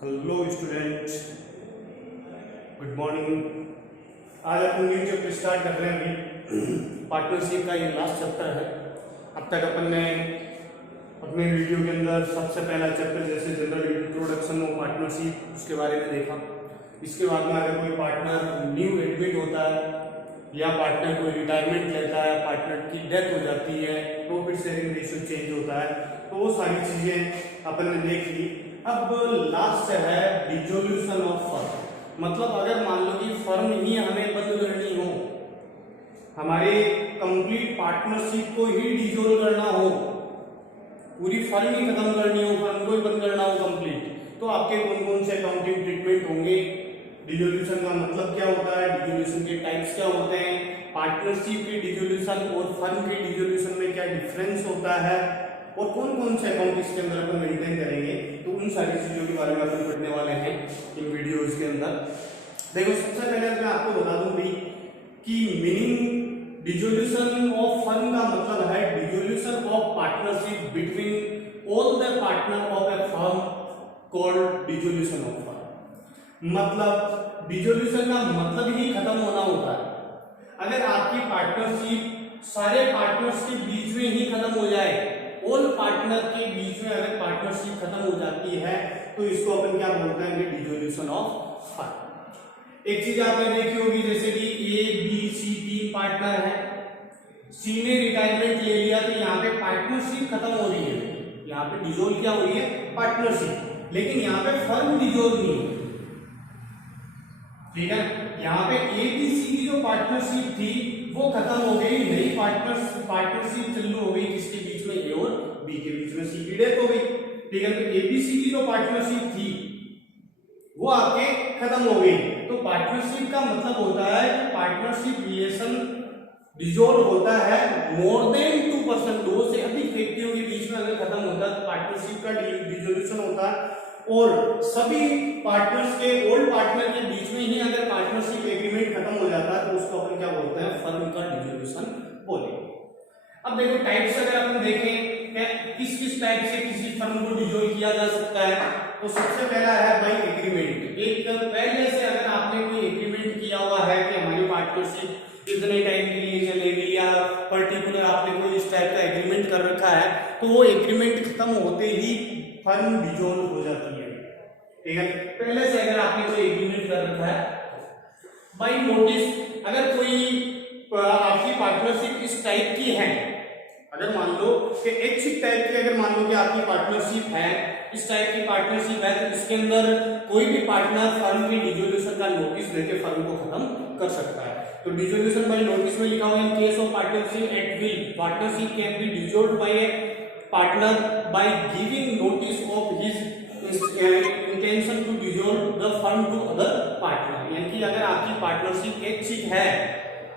Hello student, good morning. आज अपन new chapter start कर रहे हैं। अभी पार्टनरशिप का ये लास्ट चैप्टर है। अब तक अपन ने अपने वीडियो के अंदर सबसे पहला चैप्टर जैसे जनरल इंट्रोडक्शन ऑफ पार्टनरशिप उसके बारे में देखा। इसके बाद में अगर कोई पार्टनर न्यू एडमिट होता है या पार्टनर कोई रिटायरमेंट लेता है, पार्टनर की डेथ हो जाती है, प्रॉफिट शेयरिंग रेशियो चेंज होता है, तो वो सारी चीजें अपन ने देख ली। अब लास्ट है डिसोल्यूशन ऑफ फर्म। मतलब अगर मान लो कि फर्म ही हमें बंद करनी हो, हमारे कंप्लीट पार्टनरशिप को ही डिसोल्व करना हो, पूरी फर्म ही खत्म करनी हो, फर्म को ही बंद करना हो कंप्लीट, तो आपके कौन कौन से अकाउंटिंग ट्रीटमेंट होंगे, डिसोल्यूशन का मतलब क्या होता है, डिसोल्यूशन के टाइप्स क्या होते हैं, पार्टनरशिप की डिसोल्यूशन और फर्म की डिसोल्यूशन में क्या डिफरेंस होता है, और कौन कौन से अकाउंट इसके अंदर अपन मेंटेन करेंगे, तो उन सारी चीजों के बारे में अपन पढ़ने वाले हैं इन वीडियोस के अंदर। देखो, सबसे पहले मैं आपको बता दूं भाई कि मीनिंग डिसोल्यूशन ऑफ फर्म का मतलब है dissolution of partnership between all the partner of A firm called dissolution of firm. मतलब डिसोल्यूशन का मतलब ही खत्म होना होता है। अगर आपकी पार्टनरशिप सारे पार्टनर्स के बीच में ही खत्म हो जाए, ऑल पार्टनर के बीच में अगर पार्टनरशिप खत्म हो जाती है, तो इसको अपन क्या बोलते हैं, डिसोल्यूशन ऑफ फर्म। एक चीज आपने देखी होगी, जैसे कि ए बी सी तीन पार्टनर है, सी ने रिटायरमेंट ले लिया, तो यहाँ पे पार्टनरशिप खत्म हो रही है, यहाँ पे डिसोल्व क्या हो रही है, पार्टनरशिप, लेकिन यहाँ पे फर्म डिसोल्व नहीं है। ठीक है, यहाँ पे ए बी सी की जो पार्टनरशिप थी वो खत्म हो गई, नई पार्टनरशिप चालू हो गई, किसके बीच में, ए और बी के बीच में, सी की डेथ हो गई। ठीक है, तो ए बी सी की जो पार्टनरशिप थी वो आपके खत्म हो गई। तो पार्टनरशिप का मतलब होता है कि पार्टनरशिप रिलेशन डिसॉल्व होता है मोर देन 2%, दो से अधिक व्यक्तियों के बीच में अगर खत्म होता है तो पार्टनरशिप का डिसोल्यूशन होता है। और सभी पार्टनर्स के, ओल्ड पार्टनर के बीच में ही अगर पार्टनरशिप एग्रीमेंट खत्म हो जाता है तो उसको अपन क्या बोलते हैं, फर्म का डिसोल्यूशन बोलेंगे। अब देखो टाइप्स अगर अपन देखें किस किस टाइप से किसी फर्म को डिसॉल्व किया जा सकता है, तो सबसे पहला है भाई एग्रीमेंट। एक पहले से अगर आपने कोई एग्रीमेंट किया हुआ है कि हमारी पार्टनरशिप इतने टाइम के लिए चलेगी, या पर्टिकुलर आपने कोई इस टाइप का एग्रीमेंट कर रखा है, तो वो एग्रीमेंट खत्म होते ही फर्म डिसॉल्व हो जाती है। ठीक है, पहले से अगर आपने कोई एग्रीमेंट कर रखा है। बाय नोटिस, अगर कोई आपकी पार्टनरशिप इस टाइप की है, अगर मान लो कि एक टाइप की, अगर मान लो कि आपकी पार्टनरशिप है, इस टाइप की पार्टनरशिप है, तो इसके अंदर कोई भी पार्टनर फर्म की डिसोल्यूशन का नोटिस देके फर्म को खत्म कर सकता है। तो डिसोल्यूशन बाय नोटिस में लिखा हुआ है, in case of partnership at will partnership can be dissolved by a partner by giving notice of his intention to dissolve the firm to other partner. यानी कि अगर आपकी पार्टनरशिप एक चीज है,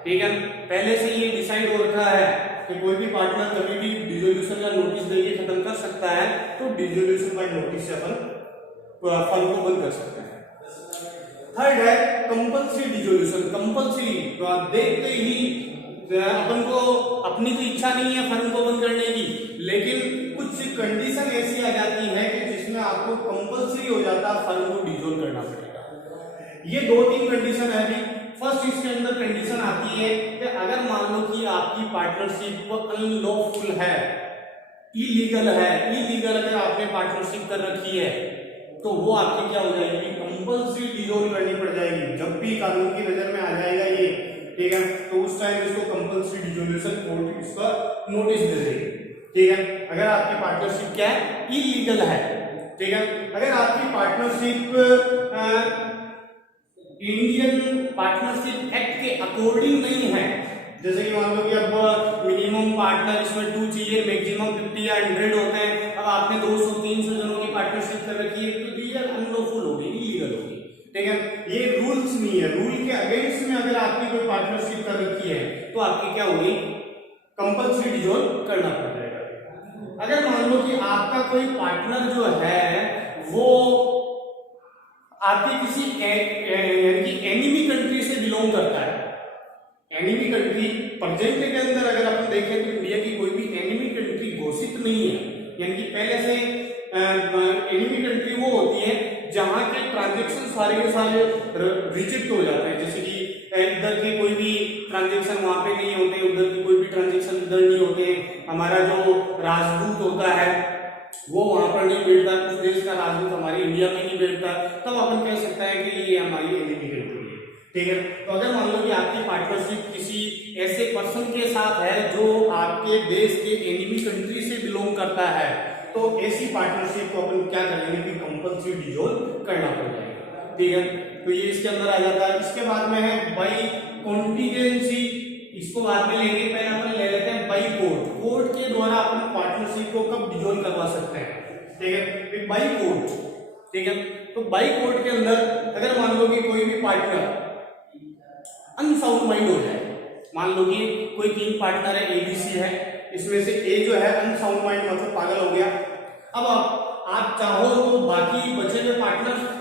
ठीक है, पहले से ये डिसाइड हो रखा है कि कोई भी पार्टनर कभी भी डिसोल्यूशन का नोटिस देके खत्म कर सकता है, तो डिसोल्यूशन बाय नोटिस से अपन फर्म को बंद कर सकते हैं। थर्ड है कंपल्सरी डिसोल्यूशन। कंपल्सरी देखते ही अपन को अपनी तो इच्छा नहीं है फर्म को बंद करने की, लेकिन कुछ कंडीशन ऐसी आ जाती है कि जिसमें आपको कंपल्सरी हो जाता है फर्म को डिसॉल्व करना पड़ेगा। ये दो तीन कंडीशन है अभी। फर्स्ट इसके अंदर कंडीशन आती है कि अगर मान लो कि आपकी पार्टनरशिप अनलॉफुल है, इलीगल है, इलीगल अगर आपने पार्टनरशिप कर रखी है, तो वो आपकी क्या हो जाएगी, कंपल्सरी डिसॉल्व करनी पड़ जाएगी। जब भी कानून की नजर में आ जाएगा ये, ठीक है, तो उस टाइम इसको कंपल्सरी डिसोल्यूशन कोर्ट इसका नोटिस दे देगी। ठीक है, अगर आपकी पार्टनरशिप क्या है, इलीगल है। ठीक है, अगर आपकी पार्टनरशिप इंडियन पार्टनरशिप एक्ट के अकॉर्डिंग नहीं है, जैसे कि मान लो कि अब मिनिमम पार्टनर इसमें 2 चाहिए, मैक्सिमम 50 या 100 होते हैं, अब आपने 200-300 जनों की पार्टनरशिप कर रखी है, तो ये अनलॉफुल होगी, इलीगल होगी। ठीक है, ये रूल्स नहीं है, रूल के अगेंस्ट में अगर आपकी कोई पार्टनरशिप कर रखी है तो आपकी क्या होगी, कंपल्सरी डिसॉल्व करना पड़ जाएगा। अगर मान लो कि आपका कोई पार्टनर जो है वो आपकी किसी यानी कि एनिमी कंट्री से बिलोंग करता है, एनिमी कंट्री प्रेजेंट के अंदर अगर अपन देखें तो इंडिया की कोई भी एनिमी कंट्री घोषित नहीं है, यानी कि पहले से एनिमी कंट्री वो होती है जहां के ट्रांजेक्शन सारे के सारे रिजेक्ट हो जाते हैं, जैसे कि इधर के कोई भी ट्रांजेक्शन वहां पे नहीं होते, उधर के कोई भी ट्रांजेक्शन इधर नहीं होते, हमारा जो राजदूत होता है वो वहां पर नहीं बैठता, उस देश का राजदूत हमारे इंडिया में नहीं बैठता, तब अपन कह सकते हैं कि ये हमारी एनिमी कंट्री है। ठीक है, तो अगर मान लो कि आपकी पार्टनरशिप किसी ऐसे पर्सन के साथ है जो आपके देश के एनिमी कंट्री से बिलोंग करता है, तो ऐसी पार्टनरशिप को अपन क्या करेंगे कि कंपल्सरी डिसॉल्व करना पड़ जाएगा। ठीक है, तो ये इसके अंदर आ जाता है। इसके बाद में है बाई कॉन्टिजेंसी, इसको बाद में लेंगे, पहले अपन ले लेते हैं बाई कोर्ट। कोर्ट के द्वारा अपन पार्टनरशिप को कब डिसॉल्व करवा सकते हैं। ठीक है, बाई कोर्ट। ठीक है, तो बाई कोर्ट के अंदर अगर मान लो कि कोई भी पार्टनर अनसाउंड माइंड हो जाए, मान लो कि कोई 3 पार्टनर है, एबीसी है, इसमें से ए जो है अनसाउंड माइंड मतलब पागल हो गया। अब आप चाहो तो बाकी बचे हुए पार्टनर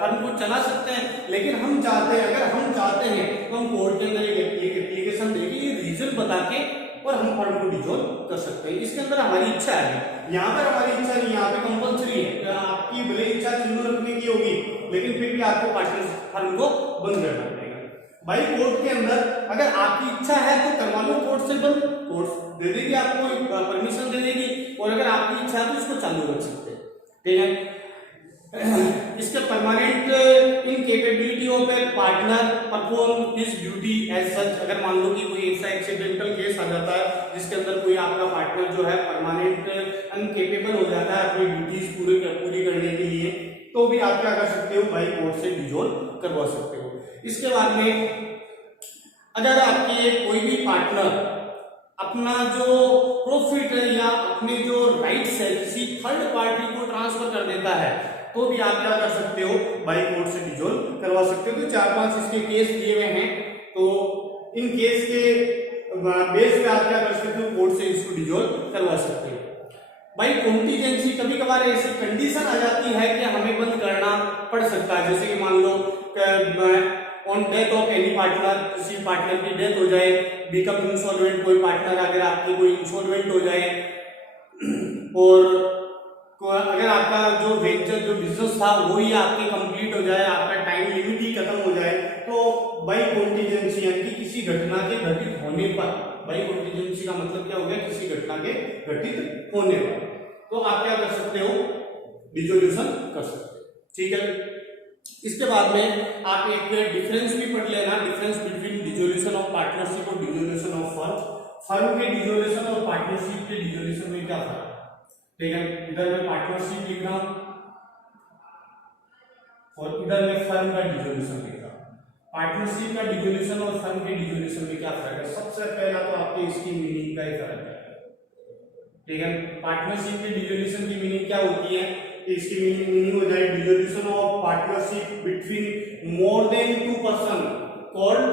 फर्म को चला सकते हैं, लेकिन हम चाहते हैं, अगर हम चाहते हैं तो हम कोर्ट के अंदर एक एप्लीकेशन देके ये रीजन बता के और हम फर्म को डिसॉल्व कर सकते हैं। इसके अंदर हमारी इच्छा है, यहाँ पर हमारी इच्छा नहीं, यहाँ पे कंपल्सरी है। आपकी भले इच्छा चिन्ह रखने की होगी, लेकिन फिर भी आपको पार्टनर फर्म को बंद करना पड़ेगा। भाई कोर्ट के अंदर अगर आपकी इच्छा है तो करवा लो कोर्ट से बंद, कोर्ट दे देगी आपको परमिशन दे देगी, और अगर आपकी इच्छा है तो इसको चालू रख सकते हैं। ठीक है, इसके permanent incapability of a partner perform his duty as such. अगर मान लो कि कोई ऐसा एक्सीडेंटल केस आ जाता है जिसके अंदर कोई आपका पार्टनर जो है परमानेंट अनकेपेबल हो जाता है अपनी ड्यूटीज पूरी करने के लिए, तो भी आप क्या कर सकते हो, बाई कोर्ट से डिसॉल्व करवा सकते हो। इसके बाद में अगर आपके कोई भी पार्टनर अपना जो प्रॉफिट है या अपने जो राइट्स है किसी थर्ड पार्टी को ट्रांसफर कर देता है, तो भी आप क्या कर सकते हो, बाई कोर्ट से डिसॉल्व करवा सकते हो। तो 4-5 इसके केस दिए हुए हैं, तो इन केस के बेस पे आप क्या कर सकते हो, कोर्ट से इसको डिसॉल्व करवा सकते हो। भाई कॉन्टिजेंसी, कभी कभार ऐसी कंडीशन आ जाती है कि हमें बंद करना पड़ सकता है, जैसे कि मान लो on death of any partner, किसी पार्टनर की डेथ हो जाए, बिकम इंसॉल्वेंट, कोई पार्टनर अगर आपकी कोई इंसॉल्वेंट हो जाए, और अगर आपका जो वेंचर जो बिजनेस था वो ही आपके कंप्लीट हो जाए, आपका टाइम लिमिट ही खत्म हो जाए, तो बाई कॉन्टिजेंसी यानी कि किसी घटना के घटित होने पर, बाई कॉन्टिजेंसी का मतलब क्या हो गया, किसी घटना के घटित होने पर, तो आप क्या कर सकते हो, डिसोल्यूशन कर सकते हो। ठीक है, इसके बाद में आप एक डिफरेंस भी पढ़ लेना, difference between dissolution of partnership और डिसोल्यूशन ऑफ फर्म। फर्म के डिसोल्यूशन और पार्टनरशिप के डिसोल्यूशन में क्या फर्क है। ठीक है, इधर मैं पार्टनरशिप लिख रहा हूं और इधर मैं फर्म का डिसोल्यूशन लिख रहा हूं। पार्टनरशिप का डिसोल्यूशन और फर्म के डिसोल्यूशन में क्या फर्क है। सबसे पहला तो आपके इसकी मीनिंग का ही फर्क है। ठीक है, पार्टनरशिप के डिसोल्यूशन की मीनिंग क्या होती है, इसकी मीनिंग हो जाए dissolution of partnership between more than 2 person called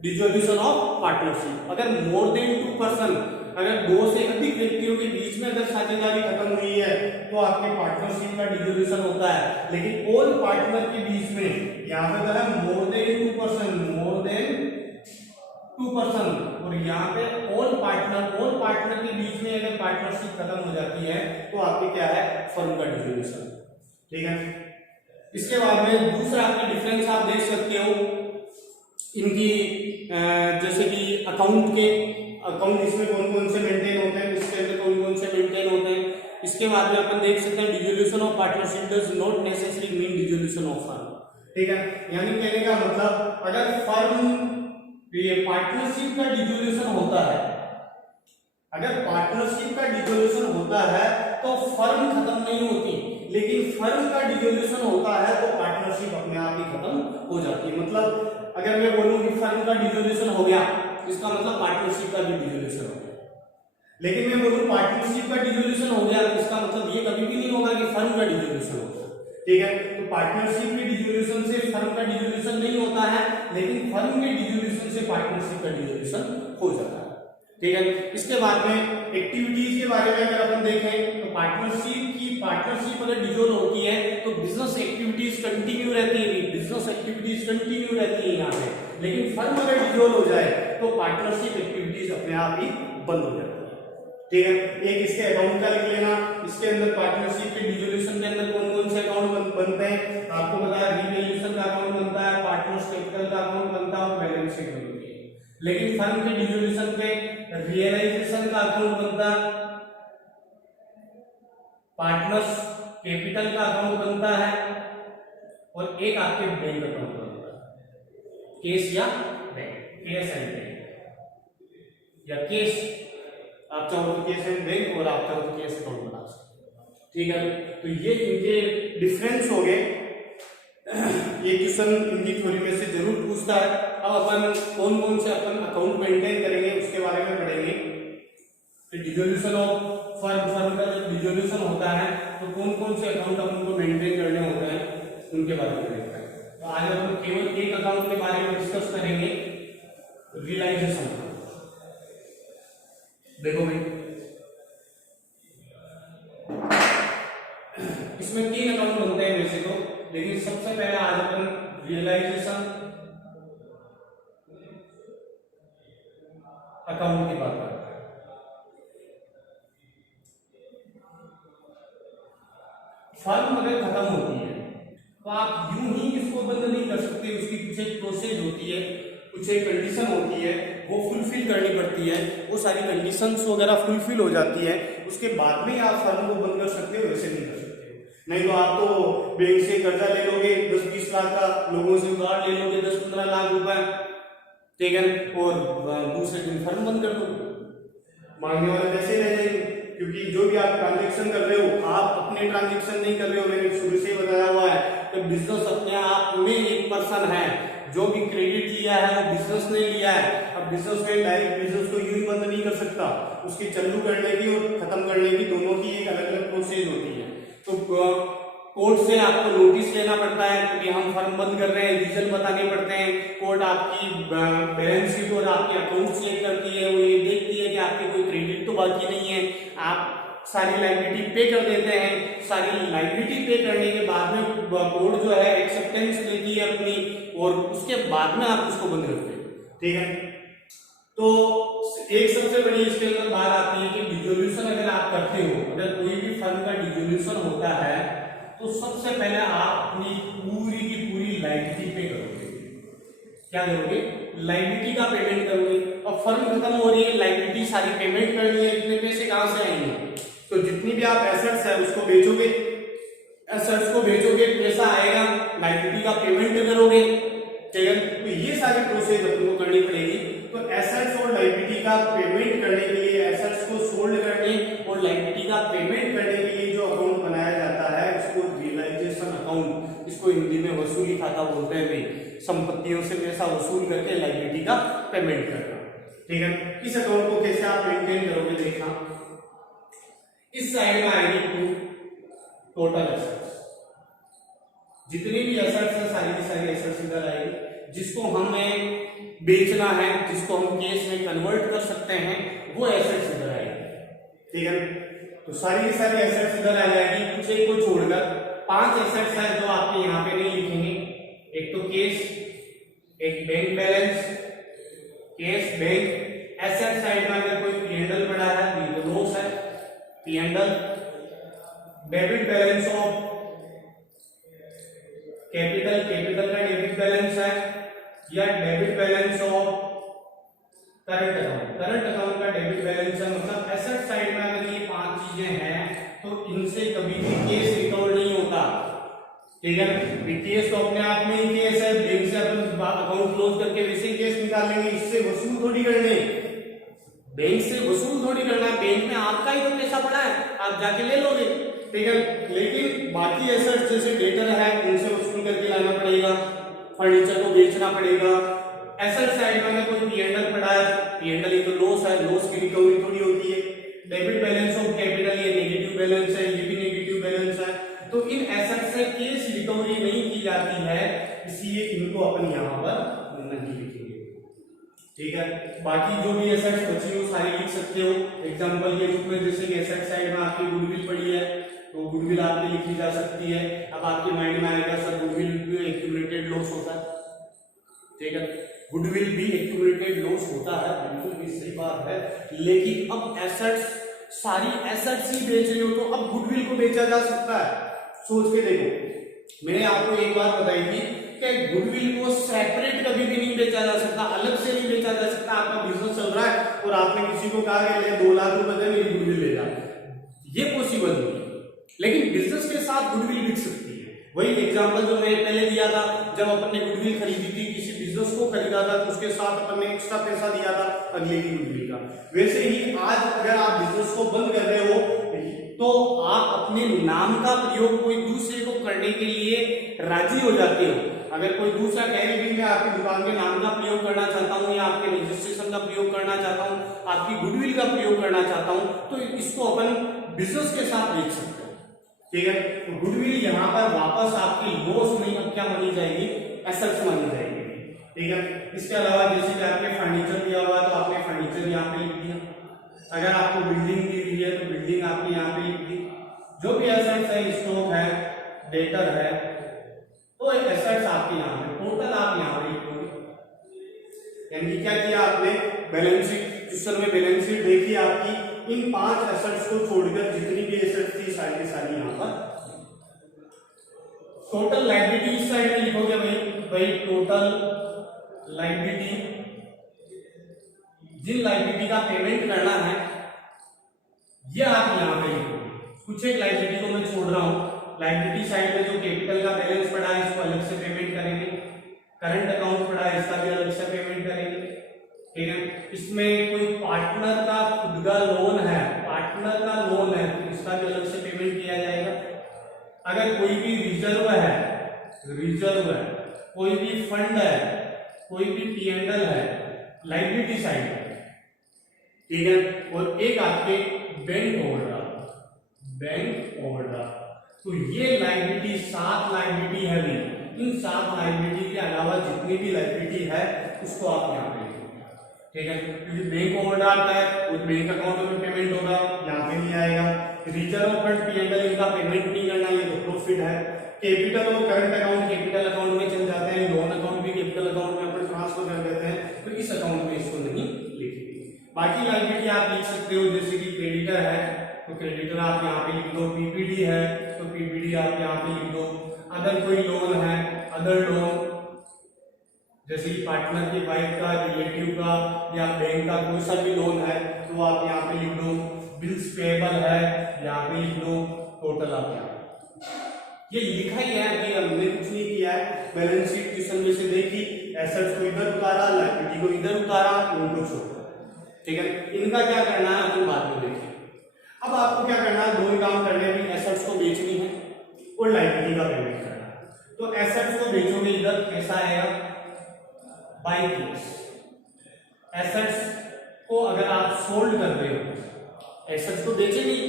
dissolution of partnership. अगर मोर देन 2 पर्सन, अगर 2 से अधिक व्यक्तियों के बीच में अगर साझेदारी खत्म हुई है तो आपके पार्टनरशिप का डिसोल्यूशन होता है। लेकिन ऑल पार्टनर के बीच में यहाँ पे है more than 2 person, more than 2 person, और यहाँ पे ऑल पार्टनर के बीच में अगर पार्टनरशिप खत्म हो जाती है तो आपके क्या है, फर्म का डिसोल्यूशन। ठीक है, इसके बाद में दूसरा आपका डिफरेंस आप देख सकते हो इनकी, जैसे कि अकाउंट इसमें कौन कौन से मेंटेन होते हैं, इसके अंदर कौन कौन से मेंटेन होते हैं। इसके बाद में अपन देख सकते हैं dissolution of partnership does not necessary mean dissolution of firm. ठीक है, यानी कहने का मतलब अगर फर्म ये पार्टनरशिप का डिसोल्यूशन होता है, अगर पार्टनरशिप का डिसोल्यूशन होता है तो फर्म खत्म नहीं होती, लेकिन फर्म का डिसोल्यूशन होता है तो पार्टनरशिप अपने आप ही खत्म हो जाती है। मतलब अगर मैं बोलूं कि फर्म का डिसोल्यूशन हो गया, इसका मतलब पार्टनरशिप का भी डिसोल्यूशन हो गया। लेकिन मैं बोलूं पार्टनरशिप का डिसोल्यूशन हो गया, तो इसका मतलब ये कभी भी नहीं होगा कि फर्म का डिसोल्यूशन हो गया। ठीक है, तो पार्टनरशिप के डिसोल्यूशन से फर्म का डिसोल्यूशन नहीं होता है, लेकिन फर्म के डिसोल्यूशन से पार्टनरशिप का डिसोल्यूशन हो जाता है। ठीक है, इसके बाद में एक्टिविटीज के बारे में अगर अपन देखें तो पार्टनरशिप अगर डिसॉल्व होती है तो बिजनेस एक्टिविटीज कंटिन्यू रहती है, यहाँ पे। लेकिन फर्म अगर डिसॉल्व हो जाए तो पार्टनरशिप एक्टिविटीज अपने आप ही बंद हो जाती है। ठीक है। एक इसके अकाउंट का लिख लेना, इसके अंदर पार्टनरशिप के डिसोल्यूशन के अंदर कौन कौन से अकाउंट बनते हैं आपको बताया, रिवैल्यूएशन का अकाउंट बनता है, पार्टनर्स कैपिटल का अकाउंट बनता है और बैलेंस शीट बनती है। लेकिन फर्म के डिसोल्यूशन पे रियलाइजेशन का अकाउंट बनता है, पार्टनर्स कैपिटल का अकाउंट बनता है और एक आपके बैंक अकाउंट बनता है, केस या बैंक, केस एंड बैंक या केस, आप चाहो तो केस एंड बैंक और आप चाहो तो केस अकाउंट बना सकते हो। ठीक है, तो ये इनके डिफरेंस हो गए। ये क्वेश्चन इनकी थ्योरी में से जरूर पूछता है। अब अपन कौन कौन से अपन अकाउंट मेंटेन करेंगे उसके बारे में पढ़ेंगे। डिसोल्यूशन ऑफ फर्म का जब डिसोल्यूशन होता है तो कौन कौन से अकाउंट अपन को मेंटेन करने होते हैं उनके बारे में पढ़ेंगे। तो आज अपन केवल एक अकाउंट के बारे में डिस्कस करेंगे, रियलाइजेशन। देखो भाई, इसमें 3 अकाउंट बनते हैं वैसे तो, लेकिन सबसे पहले आज अपन रियलाइजेशन अकाउंट की बात करते हैं। फर्म अगर खत्म होती है तो आप यूं ही इसको बंद नहीं कर सकते, उसकी कुछ एक प्रोसेस होती है, कुछ एक कंडीशन होती है, वो फुलफिल करनी पड़ती है। वो सारी कंडीशंस वगैरह फुलफिल हो जाती है, उसके बाद में आप फर्म को बंद कर सकते हो, वैसे नहीं कर सकते। नहीं तो आप तो बैंक से कर्जा ले लोगे 10-20 लाख का, लोगों से उधार ले लोगे 10-15 लाख रुपए, ठीक है, और दूसरे दिन फर्म बंद कर दो, मांगने वाले पैसे रह जाएंगे। क्योंकि जो भी आप ट्रांजेक्शन कर रहे हो, आप अपने ट्रांजेक्शन नहीं कर रहे हो, मैंने शुरू से बताया हुआ है कि बिजनेस अपने आप में एक पर्सन है, जो भी क्रेडिट लिया है वो बिजनेस ने लिया है। अब बिजनेसमैन डायरेक्ट बिजनेस को यूं ही बंद नहीं कर सकता, उसकी चालू करने की और खत्म करने की दोनों की एक अलग अलग प्रोसेस होती है। तो कोर्ट से आपको नोटिस लेना पड़ता है कि हम फर्म बंद कर रहे हैं, रीजन बताने पड़ते हैं। कोर्ट आपकी बैलेंस शीट और आपके अकाउंट चेक करती है, वो ये देखती है कि आपके कोई क्रेडिट तो बाकी नहीं है, आप सारी लायबिलिटी पे कर देते हैं। सारी लायबिलिटी पे करने के बाद में कोर्ट जो है एक्सेप्टेंस लेती है अपनी, और उसके बाद में आप उसको बंद करते हैं। ठीक है, तो एक सबसे बड़ी इसके अंदर बात आती है कि डिसोल्यूशन अगर आप करते हो, अगर कोई भी फर्म का डिसोल्यूशन होता है तो सबसे पहले आप अपनी पूरी की पूरी लायबिलिटी पे करोगे। क्या करोगे? लायबिलिटी का पेमेंट करोगे। और फर्म खत्म हो रही है, लायबिलिटी सारी पेमेंट करनी है, इतने पैसे कहां से आएंगे? तो जितनी भी आप एसेट्स है उसको बेचोगे, एसेट्स को बेचोगे, पैसा आएगा, लायबिलिटी का पेमेंट करोगे। ठीक है, तो ये सारी प्रोसेस अपन को करनी पड़ेगी। तो एसेट्स और लायबिलिटी का पेमेंट करने के लिए, एसेट्स को सोल्ड करने और लायबिलिटी का पेमेंट करने के लिए जो अकाउंट बनाया जाता है उसको रियलाइजेशन अकाउंट, इसको हिंदी में वसूली खाता बोलते हैं भाई। संपत्तियों से पैसा वसूल करके लायबिलिटी का पेमेंट करना। ठीक है, इस अकाउंट को कैसे आप मेंटेन करोगे देखना। इस साइड में आएगी टोटल एसेट्स, जितनी भी एसेट्स है सारी की सारी एसेट्स इधर आएगी। जिसको हमें बेचना है, जिसको हम केस में कन्वर्ट कर सकते हैं, वो एसेट्स इधर आएगी। ठीक है, तो सारी की सारी एसेट्स इधर आ जाएगी। कुछ एक को छोड़कर 5 एसेट्स है जो आपके यहाँ पे नहीं लिखेंगे। एक तो केस, एक bank balance, case bank. Asset side में अगर कोई P&L पड़ा है ये तो लॉस है, P&L। Debit balance of capital, capital का डेबिट बैलेंस है, या debit balance of current account, current account का डेबिट बैलेंस है। मतलब एसेट साइड में अगर ये 5 चीजें हैं तो इनसे कभी भी केस रिकवर नहीं होता। ठीक है, केस तो अपने आप में ही केस है, बैंक से अपन अकाउंट क्लोज करके वैसे ही केस निकाल लेंगे, इससे वसूल थोड़ी करने, बैंक से वसूल थोड़ी करना है। बैंक में आपका ही तो पैसा पड़ा है, आप जाके ले लोगे। ठीक है, लेकिन बाकी एसेट्स जैसे डेटर है उनसे वसूल करके लाना पड़ेगा, फर्नीचर को बेचना पड़ेगा। एसेट साइड में कोई P&L पड़ा है, P&L ही तो लॉस है, लॉस की रिकवरी थोड़ी होती है। डेबिट बैलेंस ऑफ कैपिटल ये नेगेटिव बैलेंस है, ये भी नेगेटिव बैलेंस है। तो इन एसेट से केस रिकवरी नहीं की जाती है, इसलिए इनको अपन यहाँ पर नहीं लिखेंगे। ठीक है, बाकी जो भी एसेट्स बची हो सारी लिख सकते हो एग्जांपल के रूप में। जैसे कि एसेट साइड में आपकी गुडविल पड़ी है तो गुडविल आपकी लिखी जा सकती है। अब आपके माइंड में आएगा सर गुडविल एक्यूमुलेटेड लॉस होता है। ठीक है, गुडविल भी एक्यूमुलेटेड लॉस होता है, बिल्कुल भी सही बात है। लेकिन अब एसेट्स सारी एसेट्स ही बेच रहे हो तो अब गुडविल को बेचा जा सकता है। सोच के देखो, मैंने आपको एक बात बताई थी कि गुडविल को सेपरेट कभी भी नहीं बेचा जा सकता, अलग से नहीं बेचा जा सकता। आपका बिजनेस चल रहा है और आपने किसी को कहा कि ले 2 लाख रुपए दे, मेरी गुडविल ले जा, ये पॉसिबल नहीं है। लेकिन बिजनेस के साथ गुडविल बिक सकती है। वही एग्जांपल जो मैंने पहले दिया था, जब अपन ने गुडविल खरीदी थी, किसी बिजनेस को खरीदा था तो उसके साथ अपन ने एक्स्ट्रा पैसा दिया था अगले की गुडविल का। वैसे ही आज अगर आप बिजनेस को बंद कर रहे हो तो आप अपने नाम का प्रयोग कोई दूसरे को करने के लिए राजी हो जाते हो। अगर कोई दूसरा कहे भी मैं आपकी दुकान के नाम का प्रयोग करना चाहता हूं या आपके रजिस्ट्रेशन का प्रयोग करना चाहता हूं, आपकी गुडविल का प्रयोग करना चाहता हूं, तो इसको अपन बिजनेस के साथ बेच सकते हैं। ठीक है, तो गुडविल यहाँ पर वापस आपकी लॉस नहीं, अब क्या मानी जाएगी, एसेट्स मानी जाएगी। ठीक है, इसके अलावा जैसे कि आपके फर्नीचर दिया हुआ तो आपने फर्नीचर यहाँ पे लिख दिया। अगर आपको बिल्डिंग दी हुई है तो बिल्डिंग आपने यहाँ पे लिख दी। जो भी एसेट्स है, स्टॉक है, डेटर है, तो एसेट्स आपके यहाँ पे टोटल आप यहाँ पे लिख दोगे। यानी क्या किया आपने, बैलेंस शीट, जिस समय बैलेंस शीट देखी आपकी, इन 5 एसेट्स को छोड़कर जितनी भी एसेट्स थी सारी की सारी यहाँ पर। टोटल लायबिलिटी इस साइड में लिखोगे भाई टोटल लायबिलिटी, जिन लायबिलिटी का पेमेंट करना है ये आप यहाँ पे लिखोगे। कुछ एक लायबिलिटी को मैं छोड़ रहा हूँ। लायबिलिटी साइड में जो कैपिटल का बैलेंस पड़ा है इसको अलग से पेमेंट करेंगे, करंट अकाउंट पड़ा है इसका भी अलग से पेमेंट करेंगे। ठीक है, इसमें कोई पार्टनर का खुद का लोन है, पार्टनर का लोन है तो इसका भी अलग से पेमेंट किया जाएगा। अगर कोई भी रिजर्व है, कोई भी फंड है, कोई भी P&L है, लायबिलिटी साइड है। ठीक है, और एक आपके बैंक ओवरड्राफ्ट, तो ये लायबिलिटी 7 लायबिलिटी है। इन 7 लायबिलिटी के अलावा जितनी भी लायबिलिटी है उसको आप यहाँ पे लिखोगे। ठीक है, क्योंकि बैंक ओवरड्राफ्ट है उस बैंक अकाउंट में पेमेंट होगा, यहाँ पे नहीं आएगा। रिजर्व फंड P&L इनका पेमेंट नहीं करना, ये तो प्रॉफिट है। कैपिटल और करंट अकाउंट कैपिटल अकाउंट में चल जाते हैं, लोन अकाउंट भी कैपिटल अकाउंट में अपन ट्रांसफर कर देते हैं, तो इस अकाउंट में इसको नहीं लिखेंगे। बाकी लायबिलिटी आप लिख सकते हो, जैसे कि क्रेडिटर है तो क्रेडिटर आप यहाँ पे लिख दो, पीपीडी है तो पीपीडी आप यहाँ पे लिख दो। अदर कोई लोन है, अदर लोन, जैसे कि पार्टनर की वाइफ का, रिलेटिव का या बैंक का कोई सा भी लोन है तो आप यहाँ पे लिख दो। बिल्स पेएबल है यहाँ पे लिख दो, टोटल आप यहाँ ये लिखा ही है, अभी हमने कुछ नहीं किया है। बैलेंस शीट क्वेश्चन में से देखी, एसेट्स को इधर उतारा, लायबिलिटी को इधर उतारा, उनको छोड़ा। ठीक है, इनका क्या करना है अपन बाद में देखेंगे। अब आपको क्या करना है, 2 ही काम करने हैं, एसेट्स को बेचनी है और लायबिलिटी का पेमेंट करना है। तो एसेट्स को बेचोगे, इधर पैसा आएगा बाय केस। एसेट्स को अगर आप सोल्ड कर रहे हो, एसेट्स को बेचे नहीं।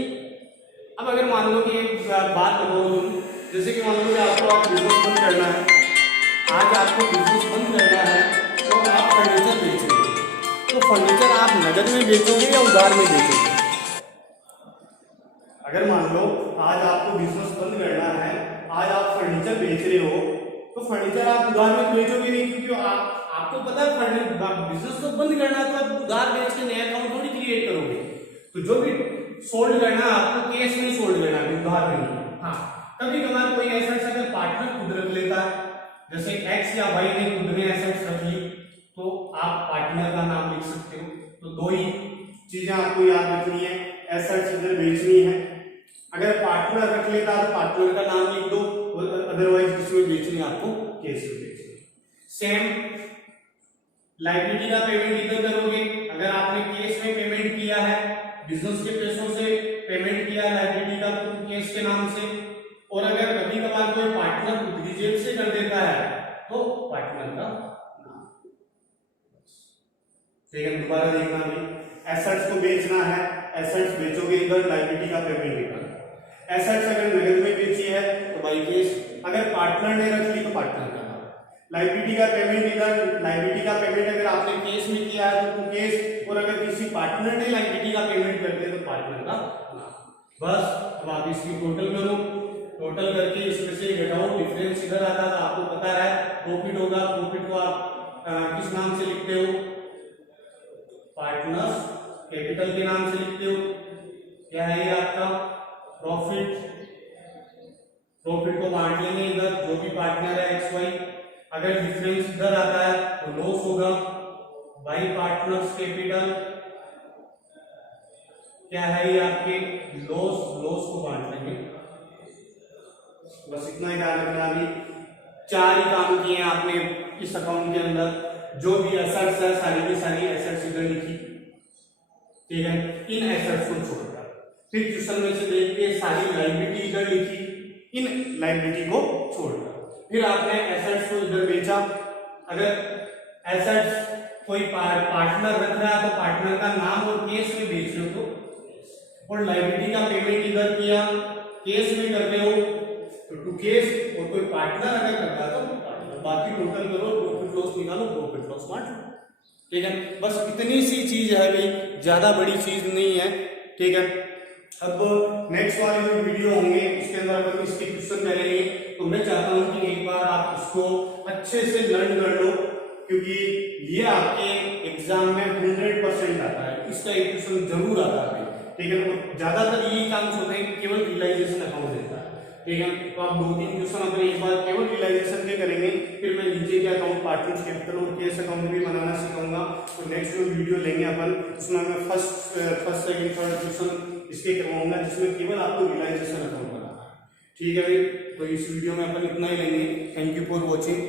अब अगर मान लो कि एक बात बताओ, जैसे कि मान लो कि आपको बिजनेस बंद करना है, आज आपको बिजनेस बंद करना है तो आप फर्नीचर बेचोगे, तो फर्नीचर आप नगद में बेचोगे या उधार में बेचोगे? अगर मान लो आज आपको बिजनेस बंद करना है, आज आप फर्नीचर बेच रहे हो, तो फर्नीचर आप उधार में बेचोगे नहीं, क्योंकि आपको पता है बिजनेस तो बंद करना है, तो आप उधार बेच के नया अकाउंट थोड़ी क्रिएट करोगे। तो जो भी सोल्ड करना है आपको कैश में सोल्ड करना है, उधार में नहीं। हाँ, कभी कभार कोई एसेट्स अगर पार्टनर खुद रख लेता है, जैसे एक्स या वाई ने खुद ने एसेट्स रख ली, तो आप पार्टनर का नाम लिख सकते हो। तो 2 ही चीजें आपको याद रखनी है, एसेट्स इधर बेचनी है। अगर पार्टनर रख लेता है तो पार्टनर का नाम लिख दो, और अदरवाइज किसमें बेचनी आपको, कैश में बेचनी। सेम लायबिलिटी का पेमेंट इधर करोगे। अगर आपने कैश में पेमेंट किया है, बिजनेस के पैसों से पेमेंट किया लायबिलिटी का, तो कैश के नाम से। और अगर कभी कभार कोई पार्टनर खुद की जेब से कर देता है तो पार्टनर का नाम। ठीक है, दोबारा देखना भी, एसेट्स को बेचना है, एसेट्स बेचोगे इधर, लायबिलिटी का पेमेंट इधर। एसेट्स अगर नगद में बेची है तो बाय केस, अगर पार्टनर ने रख ली तो पार्टनर का नाम। लायबिलिटी का पेमेंट इधर, लायबिलिटी का पेमेंट अगर आपने केस में किया है तो केस, और अगर किसी पार्टनर ने लायबिलिटी का पेमेंट कर दिया तो पार्टनर का नाम। बस अब आप इसकी टोटल करो, टोटल करके इसमें से घटाओ, डिफरेंस इधर आता था, आपको पता है प्रॉफिट होगा। प्रॉफिट को आप किस नाम से लिखते हो, पार्टनर्स कैपिटल के नाम से लिखते हो। क्या है ये आपका प्रॉफिट, प्रॉफिट को बांट लेंगे इधर, जो भी पार्टनर है एक्स वाई, अगर डिफरेंस इधर आता है तो लॉस होगा, बाई पार्टनर्स कैपिटल क्या है ये आपके लॉस, लॉस को बांट लेंगे। बस इतना ही ध्यान रखना, अभी 4 ही काम किए हैं आपने इस अकाउंट के अंदर। जो भी एसेट्स है सारी की सारी एसेट्स इधर लिखी, ठीक है, इन एसेट्स को छोड़कर। फिर क्वेश्चन में से देख के सारी लायबिलिटी इधर लिखी, इन लायबिलिटी को छोड़कर। फिर आपने एसेट्स को इधर बेचा, अगर एसेट्स कोई पार्टनर रख रहा है तो पार्टनर का नाम और केस में बेच रहे हो तो, और लायबिलिटी का पेमेंट इधर किया, केस में कर रहे हो तो टू केस, और कोई पार्टनर अगर करता है तो पार्टनर, बाकी टोटल करो, प्रॉफिट लॉस निकालो, प्रॉफिट लॉस बांट लो, ठीक है। बस इतनी सी चीज है भाई, ज्यादा बड़ी चीज नहीं है, ठीक है। अब नेक्स्ट वाले जो वीडियो होंगे उसके अंदर अपन इसके क्वेश्चन करेंगे, तो मैं चाहता हूं कि एक बार आप इसको अच्छे से लर्न कर लो, क्योंकि ये आपके एग्जाम में 100% आता है, इसका एक क्वेश्चन जरूर आता है, ठीक है। तो ज्यादातर यही काम होते हैं कि केवल रियलाइजेशन अकाउंट देता है, ठीक है। तो आप 2-3 क्वेश्चन अपने एक बार केवल रियलाइजेशन के करेंगे, फिर मैं नीचे के अकाउंट, पार्टनर्स कैपिटल और केस अकाउंट भी बनाना सिखाऊंगा। तो नेक्स्ट जो वीडियो लेंगे अपन, उसमें मैं फर्स्ट सेकंड थर्ड क्वेश्चन इसके करवाऊंगा, जिसमें केवल आपको रियलाइजेशन अकाउंट बनाना है, ठीक है भाई। तो इस वीडियो में अपन इतना ही लेंगे। Thank you for watching.